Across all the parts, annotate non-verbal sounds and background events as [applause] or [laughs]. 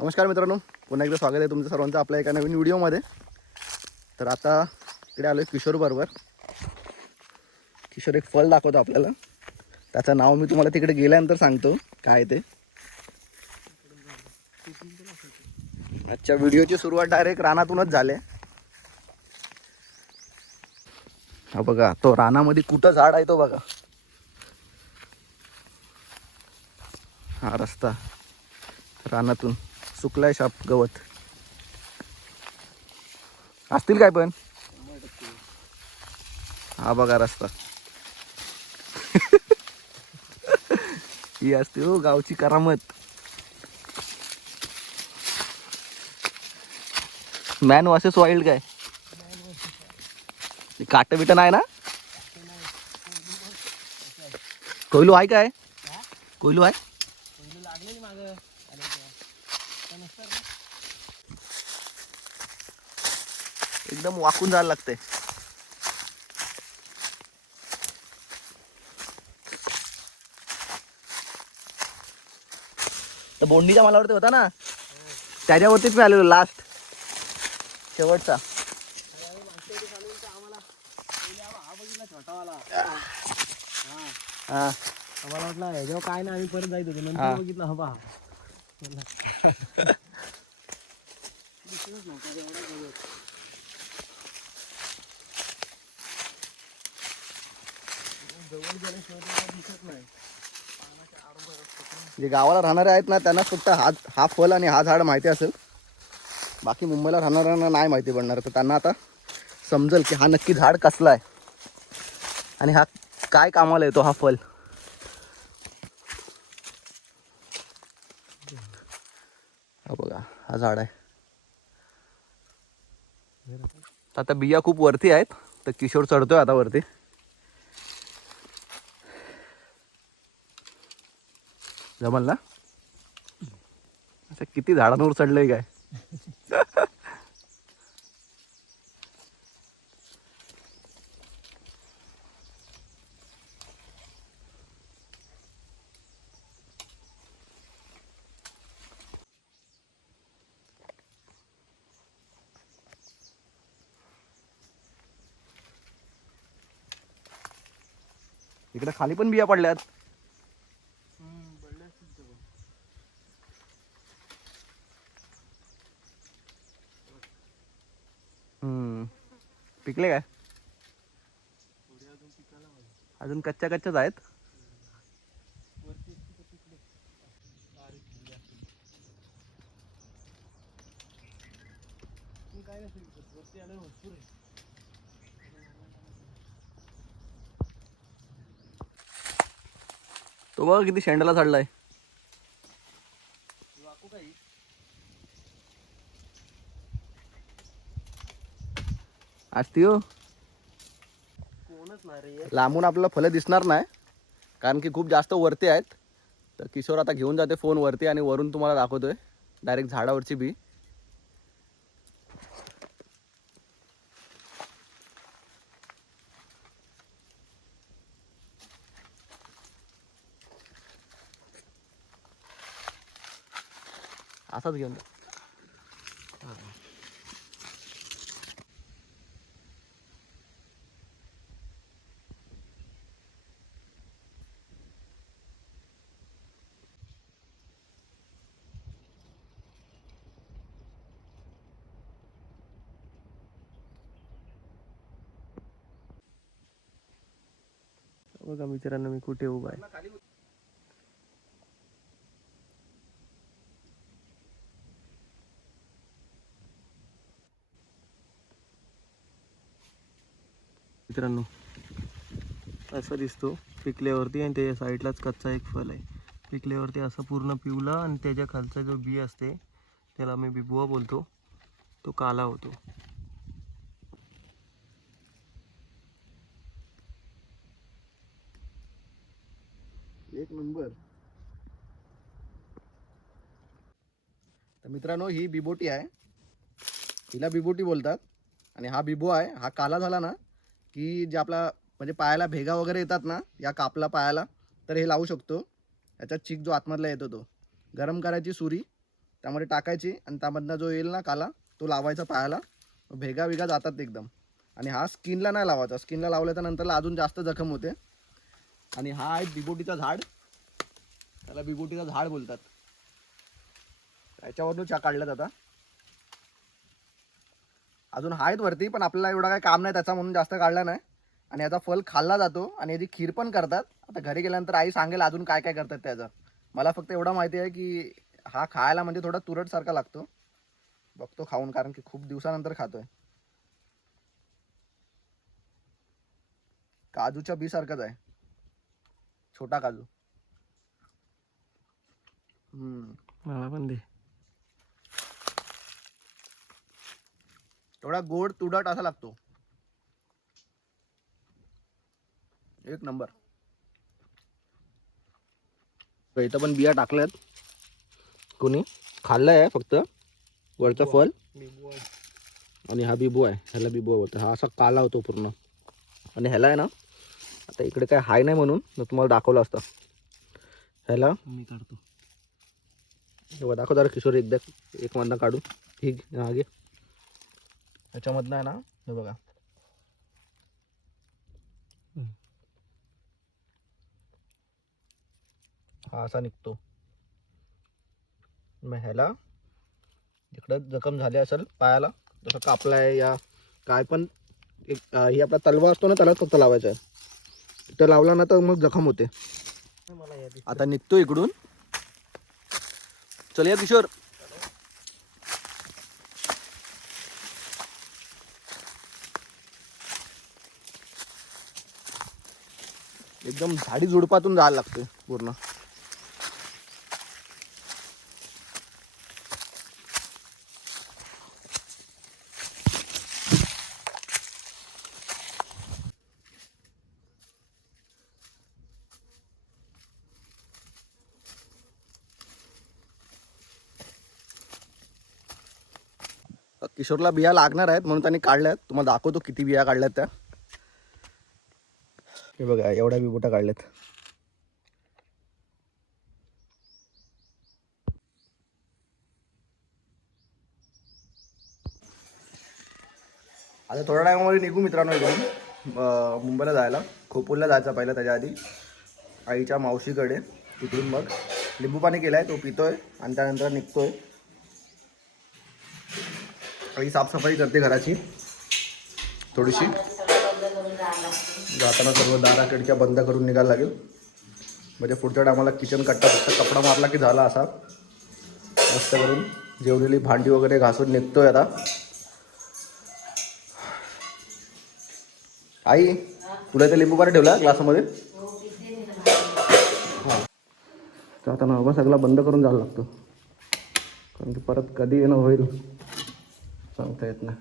नमस्कार मित्रांनो पुन्हा एकदा स्वागत आहे तुमचं सर्वांचं आपल्या एका नवीन व्हिडिओमध्ये. तर आता इकडे आलो आहे किशोर बरोबर. किशोर एक फळ दाखवतो आपल्याला. त्याचं नाव मी तुम्हाला तिकडे गेल्यानंतर सांगतो काय ते. आजच्या व्हिडिओची सुरुवात डायरेक्ट रानातूनच झाले हा बघा तो रानामध्ये कुठं झाड आहे तो बघा. हा रस्ता रानातून. सुकलाय शाप गवत. असतील काय पण? हा बघा रस्ता. [laughs] ही असते हो गावची करामत. मॅन वॉसेस वाईल्ड काय काट बिट नाही ना? कोयलू आहे काय? कोयलू आहे एकदम वाकून जायला लागते तर बोंडीच्या मालावरती होता ना? त्याच्यावरतीच मी आलेलो लास्ट शेवटचा. हा. आम्हाला वाटलं ह्याच्यावर काय ना आम्ही परत जायत होतो. हा. नंतर बघितलं हवा [laughs] जे गावाला राहणारे आहेत ना त्यांना फक्त हा हा फल आणि हा झाड माहिती असेल. बाकी मुंबईला राहणाऱ्यांना नाही माहिती पडणार. तर त्यांना आता समजेल की हा नक्की झाड कसला आहे. आणि हा काय कामाला येतो हा फल? हा बघा हा झाड आहे. आता बिया खूप वरती आहेत. तर किशोर चढतोय आता वरती. जमल ना असं किती झाडांवर चढलंय काय? इकडे खाली पण बिया पडल्यात हम्म. पिकले काय? अजून कच्च्या कच्च्याच आहेत? तो बघा किती शेंडाला चढलाय वाकू काही असती हो. लांबून आपल्याला फलं दिसणार नाही कारण की खूप जास्त वरती आहेत. तर किशोर आता घेऊन जाते फोन वरती आणि वरून तुम्हाला दाखवतोय. डायरेक्ट झाडावरची बी. असाच घेऊन जा. बघा मित्रांनो मी कुठे उभा आहे. मित्रांनो असा दिसतो पिकल्यावरती आणि त्याच्या साईडलाच कच्चा एक फल आहे. पिकल्यावरती असा पूर्ण पिवला आणि त्याच्या खालचा जो बी असते त्याला मी बिबुवा बोलतो. तो काला होतो. एक नंबर. तर मित्रांनो ही बिबोटी आहे. हिला बिबोटी बोलतात. आणि हा बिबो आहे. हा काला झाला ना की जे आपला म्हणजे पायाला भेगा वगैरे येतात ना या कापला पायाला तर हे लावू शकतो. याचा चीक जो आतमधला येतो तो. गरम करायची सुरी त्यामध्ये टाकायची आणि त्यामधनं जो येईल ना काला तो लावायचा पायाला. भेगा विगा जातात एकदम. आणि हा स्किनला नाही लावायचा. स्किनला लावल्याच्या नंतरला अजून जास्त जखम होते. आणि हा आहे बिबोटीचा झाड. त्याला बिबोटीचा झाड बोलतात. त्याच्यावरून चा काढल्यात आता अजून आहेत वरती पण आपल्याला एवढा काही काम नाही त्याचा म्हणून जास्त काढला नाही. आणि याचा फल खाल्ला जातो आणि याची खीर पण करतात. आता घरी गेल्यानंतर आई सांगेल अजून काय काय करतात त्याचं. मला फक्त एवढं माहिती आहे की हा खायला म्हणजे थोडा तुरटसारखा लागतो. बघतो खाऊन कारण की खूप दिवसानंतर खातोय. काजूच्या बीसारखंच आहे. छोटा काजू हम्म. मला पण दे. थोडा गोड तुडट असा लागतो. एक नंबर. इथं पण बिया टाकल्यात. कोणी? खाल्लंय फक्त. वरचं फल. आणि हा बिबू आहे. ह्याला बिबू बोलतो हा असा काला होतो पूर्ण. आणि ह्याला आहे ना आता इकडे काय हाय नाही म्हणून मी तुम्हाला दाखवलं असतं. ह्याला. मी काढतो. हे बघ, दाखव जरा किशोर एकदा एक मधनं काढून. ठीक हा घे ह्याच्यामधनं आहे ना हे बघा. हा असा निघतो. मग ह्याला इकडं जखम झाली असेल पायाला जसं कापला आहे या. काय पण एक ही आपला तलवा असतो ना त्यालाच फक्त लावायचा आहे. इथं लावला ना तर मग जखम होते. आता निघतो इकडून. चल या किशोर. एकदम झाडी झुडपातून जायला लागते पूर्ण. किशोरला बिया लागणार आहेत म्हणून त्यांनी काढल्यात. तुम्हाला दाखवतो किती बिया काढल्यात त्या. हे बघा एवढ्या बी बोटा काढल्यात. आता थोड्या टायमामध्ये निघू मित्रांनो इकडून. मुंबईला जायला. खोपूरला जायचं पहिलं त्याच्या आधी. आईच्या मावशीकडे. तिथून मग लिंबू पाणी केलं आहे तो पितोय आणि त्यानंतर निघतोय. आई साफसफाई करते घराची. थोडीशी. जाताना सर्व दारा खिडक्या बंद करून निघायला लागेल. म्हणजे पुढच्या टायमाला किचन कट्टा फक्त कपडा मारला की झाला असा. मस्त करून जेवलेली भांडी वगैरे घासून निघतोय आता. आई तुला ते लिंबू पाणी ठेवला ग्लासमध्ये? हां. जाताना हवा सगळा बंद करून जायला लागतो. कारण की परत कधी येणं होईल? सांगता येत नाही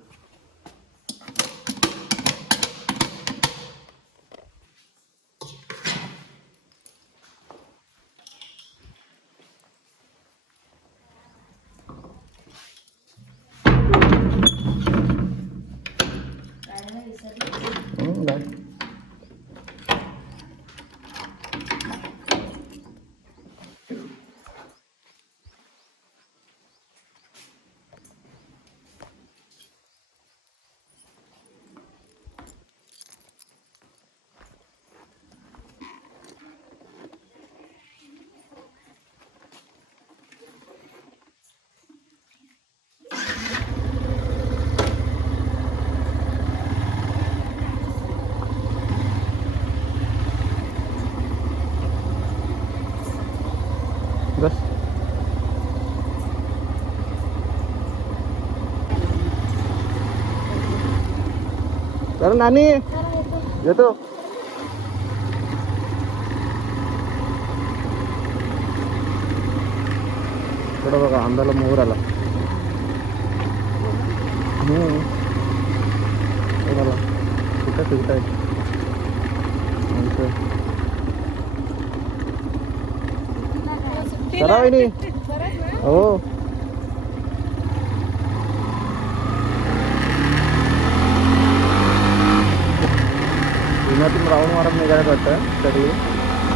हम्म, बाय. बस तर नानी येतो थोडं बघा अंधाला मोहर आला हम्म. हे बघा पुण्यातून राहून मारत निघायला वाटतं तरी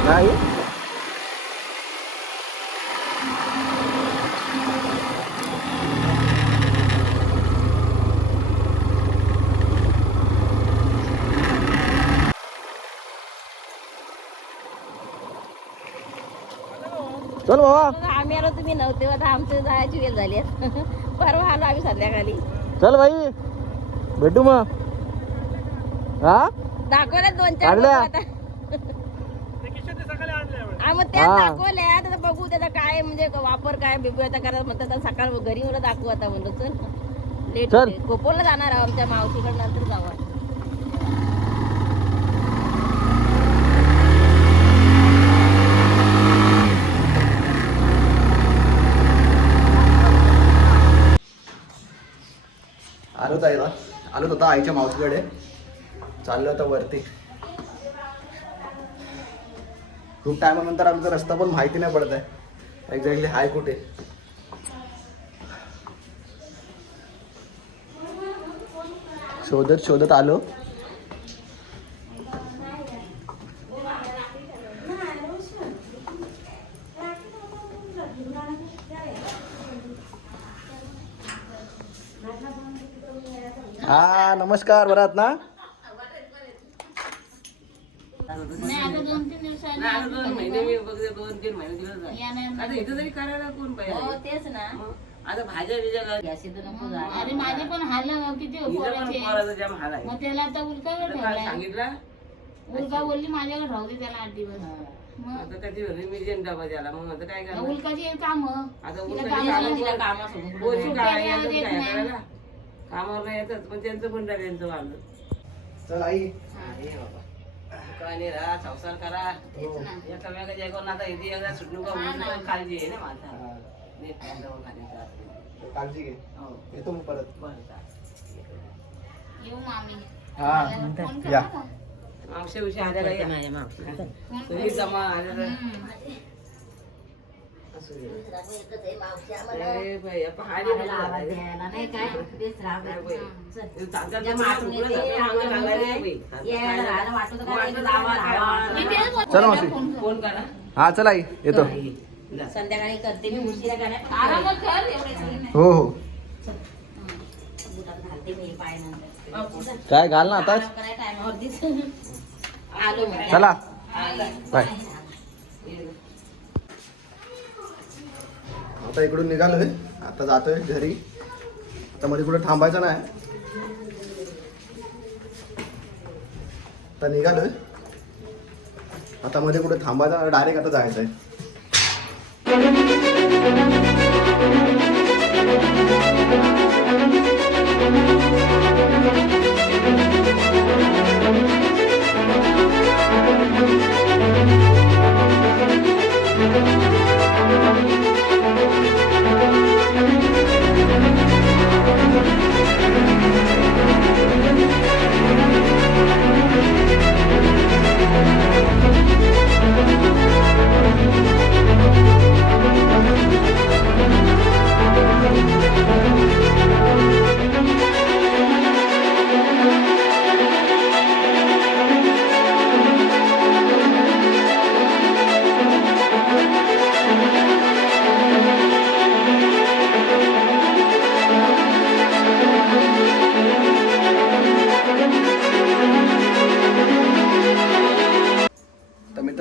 नाही? चल बाबा. आम्ही आलो तुम्ही नव्हते. आमचं जायची वेळ झाली [laughs] परवा आलो आम्ही संध्याकाळी. चल बाई. भेटू मग. हा? दाखवल्या दोन चार? बघू आता. हा मग त्या हा. दाखवल्या. आता बघू त्याचा काय म्हणजे वापर काय बिबूयाचा करा म्हणतात. आता सकाळ घरी मला दाखवू आता म्हणलं. चल. लेट चल. कोपोला जाणार आहोत आमच्या मावशीकडे नंतर जाऊ आता. आलो ताईला. आलो होता आईच्या मावशीकडे. चाललो होतं वरती. खूप टायमानंतर आमचा रस्ता पण माहिती नाही पडत आहे. एक्झॅक्टली हाय कुठे? शोधत शोधत आलो. हा नमस्कार बरात ना नाही आता दोन तीन दिवसांनी या नाही. हो तेच ना. आता भाज्या बिज्या गॅस इथं नको जा. अरे माझे पण हाल किती हिचं पण पोराचे. पोराचं जाम हाल आहे मग त्याला आता उलकावर तर ठेवलाय सांगितलं. उलका बोलली माझ्याकडे राहू दे त्याला आठ दिवस. मग आता त्याची म्हणे मी जेन डबा द्याला मग आता काय करणार? उलकाची काम. आता कुठं. काय काय. करायला? कामावर नाही येतात पण त्यांचं पण डबा यांचं वाढलं चल आई. बाबा. राहा संसार करा. एका वेळेला जेवण आता इथे एकदा सुटणूक काळजी आहे ना माझा नीट काय दवाखान्यात राहते. काळजी घे. हो. येतो मग परत. बरं चालेल. येऊ मामी. हा. फोन या. ना. मावशी उशी आल्या. तुम्ही जमा हम्म. असू दे. आवाज द्यायला नाही काय? तेच. चल. मावशी. फोन कर. हा चल आई येतो. संध्याकाळी करते मी उशिरा गाण्यात आरामात कर एवढे काही नाही. हो हो. बुटात घालते मी पाय नंतर. काय घाल ना आलो. मी. चला बाय. आता इकडून निघालोय. आता जातोय घरी. आता मध्ये कुठे थांबायचं नाही. आता निघालोय. आता मध्ये कुठे थांबायचं डायरेक्ट आता जायचंय. you.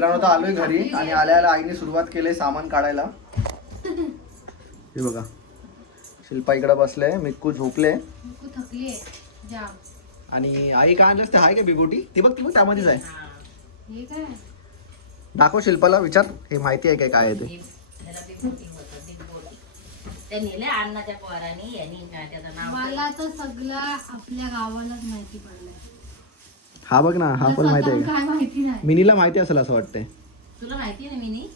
मित्रांनो तर आलोय घरी आणि आल्या आल्या आईने सुरुवात केली सामान काढायला. हे बघा. शिल्पा इकडे बसले मिक्कू झोपले आणि आई काय आणलं ते? आहे का बिबोटी? ते बघ ती बघ त्यामध्येच आहे. हे. काय? दाखव शिल्पाला विचार. हे माहिती आहे काय काय आहे ते? मला तर सगळं आपल्या गावालाच माहिती पडलंय. हा बघ ना हा पण माहिती आहे स्वतःहून का? काय माहिती नाही. मिनीला माहिती असेल असं वाटतंय. तुला माहिती ना मिनी.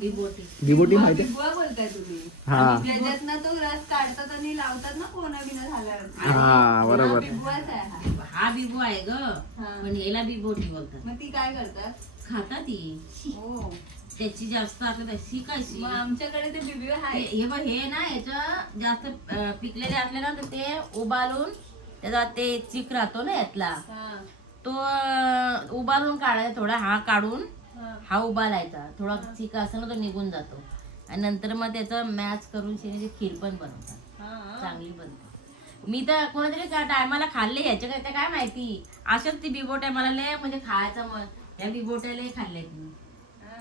बिबोटी बिबोटी माहिती आहे? बिबुआ बोलताय तुम्ही. हा. त्याच्यातनं तो रस काढतात आणि लावतात ना बिना झाल्यावर. हा बरोबर. बिबुआच आहे हा. हा बिबो आहे ग. पण याला बिबोटी बोलतात. मग ती काय करतात? खाता ती. हो. त्याची जास्त आता तशी कशी मग आमच्याकडे ते बिबी आहे. हे हे बघ हे ना याचं जास्त अं, पिकलेले असले ना तर ते उबालून त्याचा ते चिक राहतो ना यातला. हा, तो उबालून काढायचा थोडा हा काढून हा. हा उबालायचा थोडा चिक असं ना तो निघून जातो. आणि नंतर मग त्याचं मॅच करून शेणीची खीर पण बनवतात. चांगली बनते. मी तर कोणातरी का टायमाला खाल्ले याच्या काय काय माहिती? अशाच ती बिबोट्या मला लय म्हणजे खायचं मन या बिबोट्या लय खाल्ल्यात मी.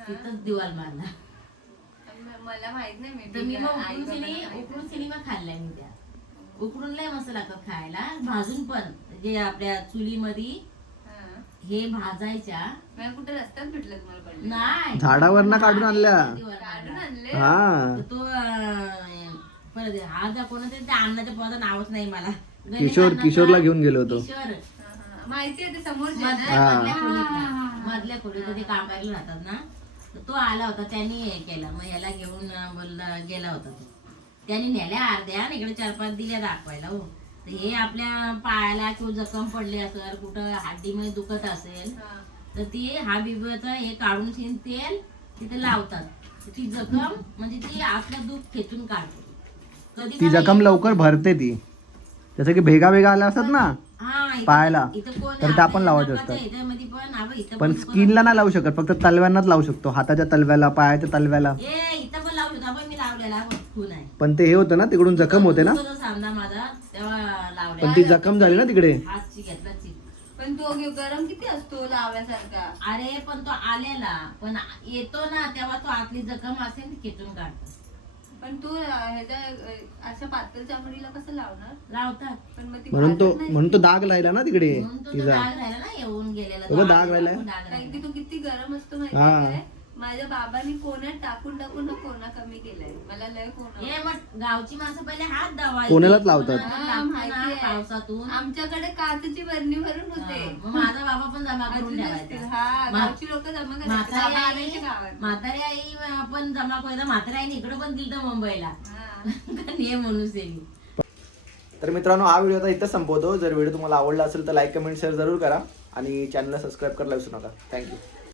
तिथंच दिवाल मारला. मला माहीत नाही मी तर मी मग उकडून उकडून सिनेमा खाल्लाय मी त्या. उकडून लय मस्त लागतात खायला. भाजून पण. जे आपल्या चुलीमध्ये हे भाजायच्या. कुठे रस्त्यात भेटलं तुम्हाला पडलं? नाही. झाडावरनं काढून आणल्या. काढून आणले? हा. तर तो अं, परत हा जा कोणाचा त्या अन्नाच्या पदाचं नावच नाही मला. किशोर किशोरला घेऊन गेलो होतो. किशोर. हा, हा. माहिती आहे ते समोरचे ना? मधल्या हा. मधल्या खोलीतला. मधल्या खोलीत ते काम करायला राहतात ना. तर तो आला होता त्यांनी हे केलं. मग याला घेऊन अं, बोलला गेला होता तो. त्यांनी नेल्या अर्ध्या आणि इकडे चार पाच दिल्या दाखवायला हो. हे आपल्या पायाला किंवा जखम पडली असेल कुठं हड्डीमध्ये दुखत असेल हा. तर ती हा बिबचं हे काढून शिन तेल तिथे लावतात. ती जखम म्हणजे ती आपलं दुःख खेचून काढते. कधी ती जखम लवकर भरते ती. जसं की भेगा भेगा आल्या असतात ना हा, इथं- पायाला. इथं कोण तर त्या पण आपल्या लावायच्या असतात. ह्याच्यामध्ये पण हा बघ, इथं पण पण- स्किनला नाही लावू शकत फक्त तलव्यांनाच लावू शकतो. हाताच्या तलव्याला पायाच्या तलव्याला. ए इथं पण लावू शकतो. आपण मी लावलेला हा बघ, खून आहे? पण ते हे होतं ना तिकडून जखम होते ना? सामना माझा. तेव्हा लावला पण ती जखम झाली ना तिकडे हातची घेतला चिक पण तो गे- गरम किती असतो लावल्यासारखा अरे पण तो आलेला पण येतो ना तेव्हा तो आतली जखम असेल ती खेचून काढतो पण तू ह्याच्या अं, अशा पातळ चामडीला कसं लावणार लावतात पण मग ती म्हणून तो नाही. म्हणून तो दाग राहिला ना तिकडे म्हणून तो तो तिचा डाग राहिला ना येऊन गेलेला बघा, डाग राहिलाय. डाग कारण राहिला. तो किती गरम असतो माहिती हा. आहे? माझ्या बाबांनी कोण्यात टाकून टाकून कोणा कमी केलंय. मला लय कोणा मग गावची माणसं पहिले हात दावायची. कोणालाच लावतात. कोणाला हा, लागतं माहिती ना आहे. पावसातून? आमच्याकडे काचेची बरणी भरून होते. हा, मग माझा बाबा पण जमा करून अजून असतील. ठेवायचा हा मा- गावची लोक जमा करायचे म्हातारी बाबा आई आणायचे गावात. म्हातारी आई पण जमा करायला म्हातारी आईने इकडे पण दिलं मुंबईला. हा. म्हणून सेवी तर मित्रांनो हा व्हिडिओ आता इथं संपवतो. जर व्हिडिओ तुम्हाला आवडला असेल तर लाईक कमेंट शेअर जरूर करा. आणि चॅनलला सबस्क्राईब करायला विसरू नका. थँक्यू